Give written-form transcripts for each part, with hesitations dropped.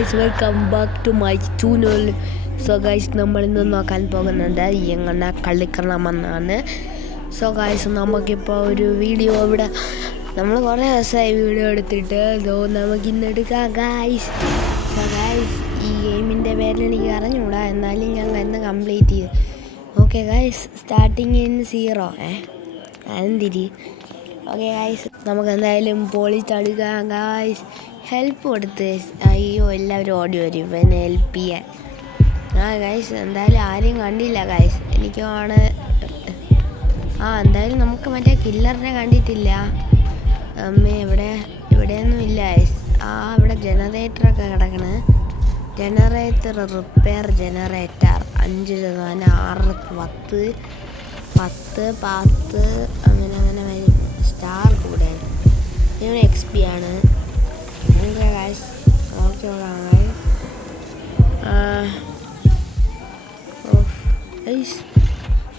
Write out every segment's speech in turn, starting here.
Guys welcome back to my channel. So guys നമ്മൾ ഇന്ന് നോക്കാൻ പോകുന്നത് എങ്ങനെ കളിക്കണമെന്നാണ്. സോ ഗൈസ് നമുക്കിപ്പോൾ ഒരു വീഡിയോ ഇവിടെ നമ്മൾ കുറേ ദിവസമായി വീഡിയോ എടുത്തിട്ട് നമുക്ക് ഇന്ന് എടുക്കാം ഗൈസ്. സോ ഗൈസ് ഈ ഗെയിമിൻ്റെ പേരിൽ എനിക്ക് അറിഞ്ഞൂടാ, എന്നാലും ഞാൻ ഇന്ന് കംപ്ലീറ്റ് ചെയ്തു. ഓക്കെ ഗൈസ്, സ്റ്റാർട്ടിങ് ഇൻ 0 അതെന്തിരി. ഓക്കെ ഗൈസ്, നമുക്ക് എന്തായാലും പൊളിച്ചെടുക്കാം ഗൈസ്. ഹെൽപ്പ് കൊടുത്ത് അയ്യോ എല്ലാവരും ഓടി വരും ഇവനെ ഹെൽപ്പ് ചെയ്യാൻ. ഗൈസ് എന്തായാലും ആരെയും കണ്ടില്ല ഗൈസ്. എനിക്കാണ് എന്തായാലും നമുക്ക് മറ്റേ കില്ലറിനെ കണ്ടിട്ടില്ല. ഇവിടെയൊന്നും ഇല്ല ഗൈസ്. ഇവിടെ ജനറേറ്ററൊക്കെ കിടക്കണ്. ജനറേറ്റർ റിപ്പയർ ജനറേറ്റർ 5, 6, 10 അങ്ങനെ വരും. സ്റ്റാർ കൂടെ ഇവിടെ XP ആണ്.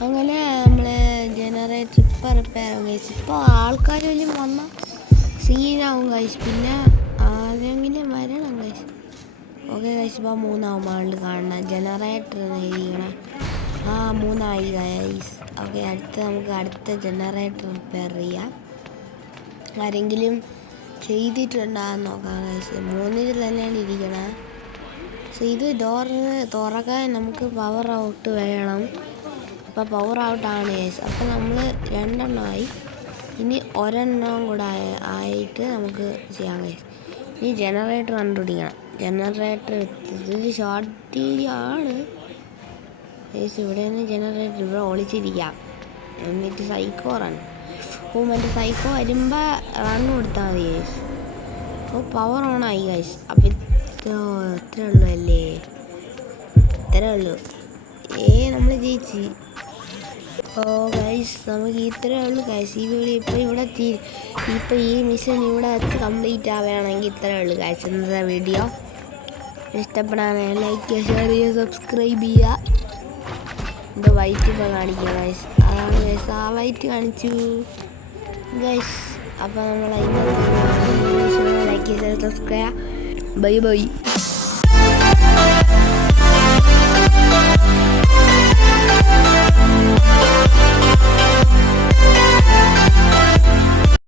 അങ്ങനെ നമ്മൾ ജനറേറ്റർ ഇപ്പം റിപ്പയർ ആവും ഗൈസ്. ഇപ്പോൾ ആൾക്കാർ വലിയ വന്ന സീനാവും ഗൈസ്. പിന്നെ ആരെങ്കിലും വരണം ഗൈസ്. ഓക്കെ ഗൈസ്, ഇപ്പോൾ 3 ആവുമ്പോൾ കാണണം ജനറേറ്റർ എഴുതിക്കണം. 3 ആയി ഗൈസ്. ഓക്കെ, നമുക്ക് അടുത്ത ജനറേറ്റർ റിപ്പയർ ചെയ്യാം. ആരെങ്കിലും ചെയ്തിട്ടുണ്ടാകാൻ നോക്കാം ഗൈസ്. 3 തന്നെയാണ് ഇരിക്കണം. സോ ഇത് ഡോറ് തുറക്കാൻ നമുക്ക് പവർ ഔട്ട് വേണം. അപ്പോൾ പവർ ഔട്ടാണ് ഗൈസ്. അപ്പോൾ നമ്മൾ 2 എണ്ണമായി. ഇനി 1 എണ്ണം കൂടെ ആയിട്ട് നമുക്ക് ചെയ്യാം ഗൈസ്. ഇനി ജനറേറ്റർ കണ്ടുപിടിക്കണം. ജനറേറ്റർ ഇത് ഷോർട്ട് ഏരിയ ആണ് ഗൈസ്. ഇവിടെ നിന്ന് ജനറേറ്റർ ഇവിടെ ഒളിച്ചിരിക്കാം. എന്നിട്ട് സൈക്കോ റൺ. മറ്റേ സൈക്കോ വരുമ്പോൾ റൺ കൊടുത്താൽ മതി ഗൈസ്. പവർ ഓൺ ആയി ഗൈസ്. അപ്പം ഇത്രേ ഉള്ളൂ അല്ലേ? ഇത്രേ ഉള്ളൂ. നമ്മൾ ജയിച്ച്. ഗൈസ് നമുക്ക് ഇത്രേ ഉള്ളൂ ഗൈസ്. ഈ വീഡിയോ ഇപ്പോൾ ഈ മിഷൻ ഇവിടെ വെച്ച് കംപ്ലീറ്റ് ആവുകയാണെങ്കിൽ ഇത്രേ ഉള്ളൂ ഗൈസ്. ഇന്നത്തെ വീഡിയോ ഇഷ്ടപ്പെടാൻ ലൈക്ക് ചെയ്യുക, ഷെയർ ചെയ്യുക, സബ്സ്ക്രൈബ് ചെയ്യുക. ഇത് വൈറ്റ് ഇപ്പോൾ കാണിക്കുക ഗൈസ്. അതാണ് ഗൈസ്, വൈറ്റ് കാണിച്ചു ഗൈസ്. അപ്പോൾ നമ്മൾ ലൈക്ക് ചെയ്ത് സബ്സ്ക്രൈബ്. Bye bye.